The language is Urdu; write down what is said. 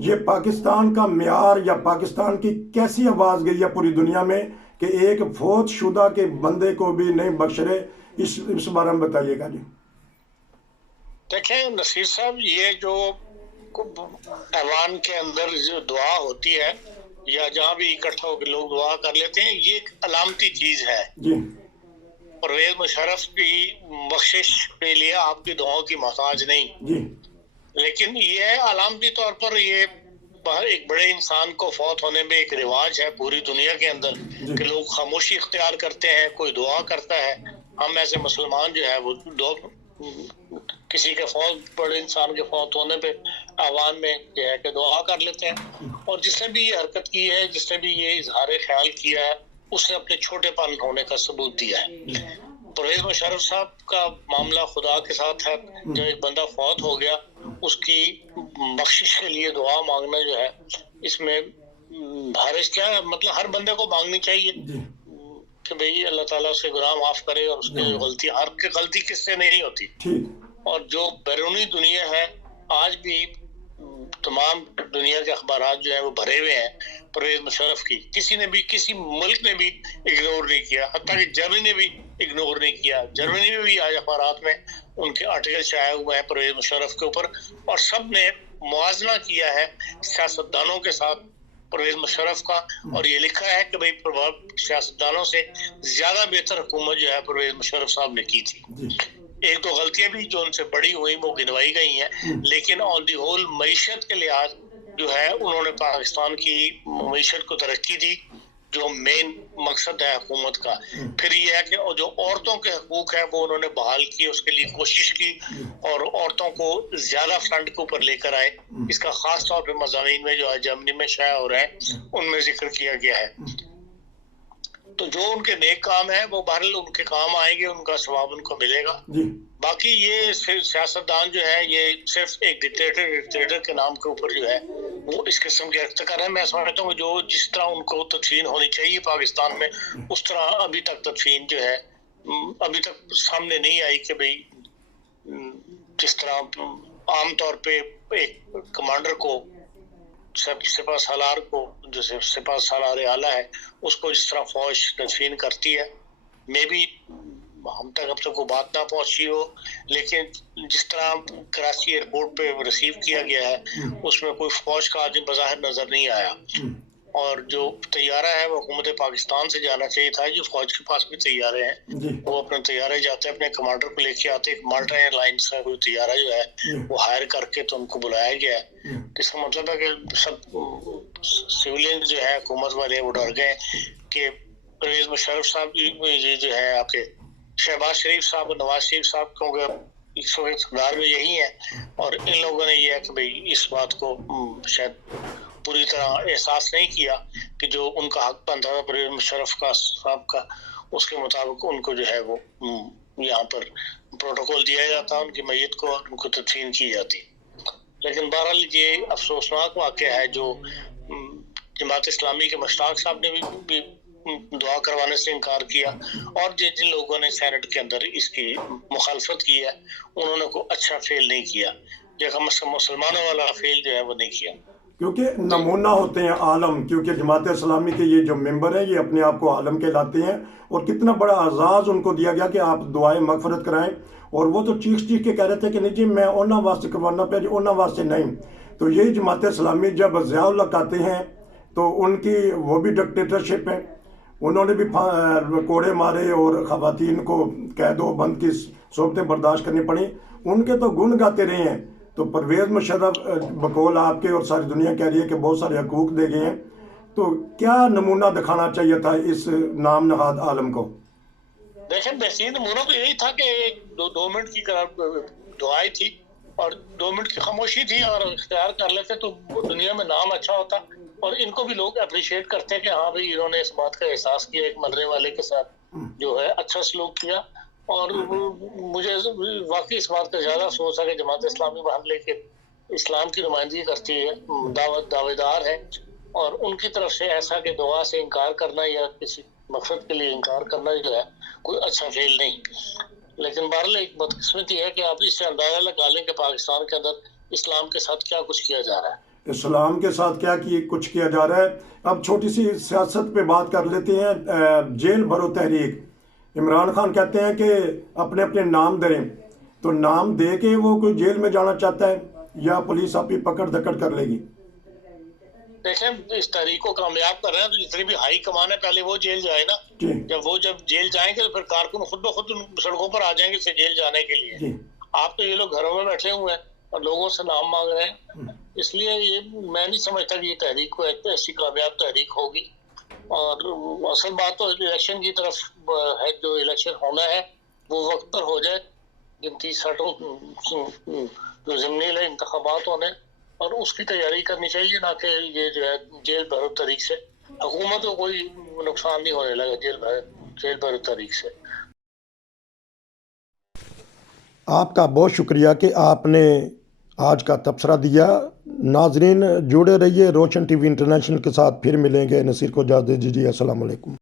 یہ پاکستان کا معیار یا پاکستان کی کیسی آواز گئی ہے پوری دنیا میں کہ ایک فوت شدہ کے بندے کو بھی نہیں بخش رہے؟ اس بارے میں بتائیے گا جی۔ دیکھیں نصیر صاحب، یہ جو ایوان کے اندر جو دعا ہوتی ہے یا جہاں بھی اکٹھا ہو کے لوگ دعا کر لیتے ہیں، یہ ایک علامتی چیز ہے جی پرویز مشرف کی بخشش کے لیے آپ کی دعاؤں کی محتاج نہیں، جی لیکن یہ علامتی طور پر یہ ایک بڑے انسان کو فوت ہونے میں ایک رواج ہے پوری دنیا کے اندر کہ لوگ خاموشی اختیار کرتے ہیں، کوئی دعا کرتا ہے۔ ہم ایسے مسلمان جو ہے وہ کسی کے بڑے انسان کے فوت ہونے پہ ایوان میں جو ہے کہ دعا کر لیتے ہیں، اور جس نے بھی یہ حرکت کی ہے، جس نے بھی یہ اظہار خیال کیا ہے، اس نے اپنے چھوٹے پن ہونے کا ثبوت دیا ہے۔ پرویز مشرف صاحب کا معاملہ خدا کے ساتھ ہے، جب ایک بندہ فوت ہو گیا اس کی بخشش کے لیے دعا مانگنا جو ہے، اس میں حرج کیا ہے؟ مطلب ہر بندے کو مانگنی چاہیے کہ بھئی اللہ تعالیٰ اسے گناہ معاف کرے، اور اس کی جو غلطی، ہر کی غلطی کس سے نہیں ہوتی، اور جو بیرونی دنیا ہے آج بھی تمام دنیا کے اخبارات جو ہیں وہ بھرے ہوئے ہیں پرویز مشرف کی، کسی نے بھی، کسی ملک نے بھی اگنور نہیں کیا، حتیٰ کہ جرمنی نے بھی اگنور نہیں کیا۔ جرمنی میں بھی آج اخبارات میں ان کے آرٹیکل شائع ہوئے ہیں پرویز مشرف کے اوپر، اور سب نے موازنہ کیا ہے سیاستدانوں کے ساتھ پرویز مشرف کا، اور یہ لکھا ہے کہ بھئی سیاستدانوں سے زیادہ بہتر حکومت جو ہے پرویز مشرف صاحب نے کی تھی۔ ایک دو غلطیاں بھی جو ان سے بڑی ہوئی وہ گنوائی گئی ہیں، لیکن آن دی ہول معیشت کے لحاظ جو ہے انہوں نے پاکستان کی معیشت کو ترقی دی، جو مین مقصد ہے حکومت کا۔ پھر یہ ہے کہ جو عورتوں کے حقوق ہیں وہ انہوں نے بحال کی، اس کے لیے کوشش کی، اور عورتوں کو زیادہ فرنٹ کے اوپر لے کر آئے۔ اس کا خاص طور پہ مضامین میں جو ہے جرمنی میں شائع ہو رہے ہیں ان میں ذکر کیا گیا ہے۔ تو جو ان کے نیک کام ہیں وہ بہرحال ان کے کام آئیں گے، ان کا ثواب ان کو ملے گا۔ باقی یہ سیاستدان جو ہے یہ صرف ایک ڈکٹیٹر کے نام کے اوپر جو ہے وہ اس قسم کے ارتکار ہے۔ میں سمجھتا ہوں جو جس طرح ان کو تدفین ہونی چاہیے پاکستان میں، اس طرح ابھی تک تدفین جو ہے ابھی تک سامنے نہیں آئی کہ بھئی جس طرح عام طور پہ ایک کمانڈر کو، سپہ سالار کو، جو سپہ سالار اعلیٰ ہے، اس کو جس طرح فوج تدفین کرتی ہے، میں بھی ہم تک اب تک وہ بات نہ پہنچی ہو، لیکن جس طرح کراچی ایئرپورٹ پہ ریسیو کیا گیا ہے اس میں کوئی فوج کا آدمی بظاہر نظر نہیں آیا، اور جو طیارہ ہے وہ حکومت پاکستان سے جانا چاہیے تھا، جو فوج کے پاس بھی طیارے ہیں وہ اپنے طیارے جاتے ہیں، اپنے کمانڈر کو لے کے آتے، ایک مالٹا ایئر لائنس کا کوئی طیارہ جو ہے وہ ہائر کر کے تو ان کو بلایا گیا ہے۔ اس کا مطلب ہے کہ سب سویلین جو ہے حکومت والے وہ ڈر گئے کہ پرویز مشرف صاحب یہ جو ہے آپ کے شہباز شریف صاحب اور نواز شریف صاحب، کیونکہ اس وقت اقتدار میں یہی ہیں، اور ان لوگوں نے یہ ہے کہ بھئی اس بات کو شاید پوری طرح احساس نہیں کیا کہ جو ان کا حق بنتا تھا پرویز مشرف کا صاحب کا، اس کے مطابق ان کو جو ہے وہ یہاں پر پروٹوکول دیا جاتا، ان کی میت کو ان کو تدفین کی جاتی۔ لیکن بہرحال یہ افسوسناک واقعہ ہے جو جماعت اسلامی کے مشتاق صاحب نے بھی دعا کروانے سے انکار کیا، اور جن لوگوں نے سینٹ کے اندر اس کی مخالفت کی ہے انہوں نے کوئی اچھا فیل نہیں کیا، جیسا مسلمانوں والا فیل جو ہے وہ نہیں کیا، کیونکہ نمونہ ہوتے ہیں عالم، کیونکہ جماعت اسلامی کے یہ جو ممبر ہیں یہ اپنے آپ کو عالم کہلاتے ہیں، اور کتنا بڑا اعزاز ان کو دیا گیا کہ آپ دعائیں مغفرت کرائیں، اور وہ تو چیخ کے کہہ رہے تھے کہ نہیں جی میں انہاں واسطے کروانا پہ، انہاں واسطے نہیں۔ تو یہی جماعت اسلامی جب ضیاء الحق آتے ہیں تو ان کی وہ بھی ڈکٹیٹرشپ ہے، انہوں نے بھی کوڑے مارے اور خواتین کو قید و بند کی صحبتیں برداشت کرنی پڑیں، ان کے تو گن گاتے رہے ہیں۔ تو پرویز مشرف بقول آپ کے اور ساری دنیا کہہ رہی ہے کہ بہت سارے حقوق دے گئے ہیں، تو کیا نمونہ دکھانا چاہیے تھا اس نام نہاد عالم کو؟ دیکھیں بہترین نمونہ تو یہی تھا کہ ایک دو منٹ کی دعائیں تھی اور 2 منٹ کی خاموشی تھی، اور اختیار کر لیتے تو دنیا میں نام اچھا ہوتا، اور ان کو بھی لوگ اپریشیٹ کرتے کہ ہاں بھئی انہوں نے اس بات کا احساس کیا، ایک مرنے والے کے ساتھ جو ہے اچھا سلوک کیا۔ اور مجھے واقعی اس بات کا زیادہ افسوس ہے کہ جماعت اسلامی باہر لے کے اسلام کی نمائندگی کرتی ہے، دعوے دار ہے، اور ان کی طرف سے ایسا کہ دعا سے انکار کرنا یا کسی مقصد کے لیے انکار کرنا جو ہے کوئی اچھا فیل نہیں۔ لیکن بہرحال ایک بدقسمتی ہے کہ آپ اس سے اندازہ لگا لیں کہ پاکستان کے اندر اسلام کے ساتھ کیا کچھ کیا جا رہا ہے۔ اسلام کے ساتھ کیا کچھ کیا جا رہا ہے. اب چھوٹی سی سیاست پہ بات کر لیتے ہیں. جیل بھرو تحریک. عمران خان کہتے ہیں کہ اپنے اپنے نام دیں، تو نام دے کے وہ کوئی جیل میں جانا چاہتا ہے یا پولیس آپ ہی پکڑ دکڑ کر لے گی؟ دیکھیں اس تحریک کو کامیاب کر رہے ہیں تو جتنی بھی ہائی کمان ہے پہلے وہ جیل جائے نا. جب جیل جائیں گے تو پھر کارکن خود بخود سڑکوں پر آ جائیں گے اسے جیل جانے کے لیے. آپ تو یہ لوگ گھروں میں بیٹھے ہوئے ہیں اور لوگوں سے نام مانگ رہے ہیں. اس لیے یہ میں نہیں سمجھتا کہ یہ تحریک کو ایسی کامیاب تحریک ہوگی. اور اصل بات تو الیکشن کی طرف ہے. جو الیکشن ہونا ہے وہ وقت پر ہو جائے. جن 30 سیٹوں جو ضمنی انتخابات ہونے اور اس کی تیاری کرنی چاہیے، نہ کہ یہ جو ہے جیل بھرو طریق سے. حکومت کو کوئی نقصان نہیں ہونے لگا جیل بھرو طریق سے. آپ کا بہت شکریہ کہ آپ نے آج کا تبصرہ دیا. ناظرین جڑے رہیے روشن ٹی وی انٹرنیشنل کے ساتھ. پھر ملیں گے. نصیر کو اجازت دیجیے. السلام علیکم.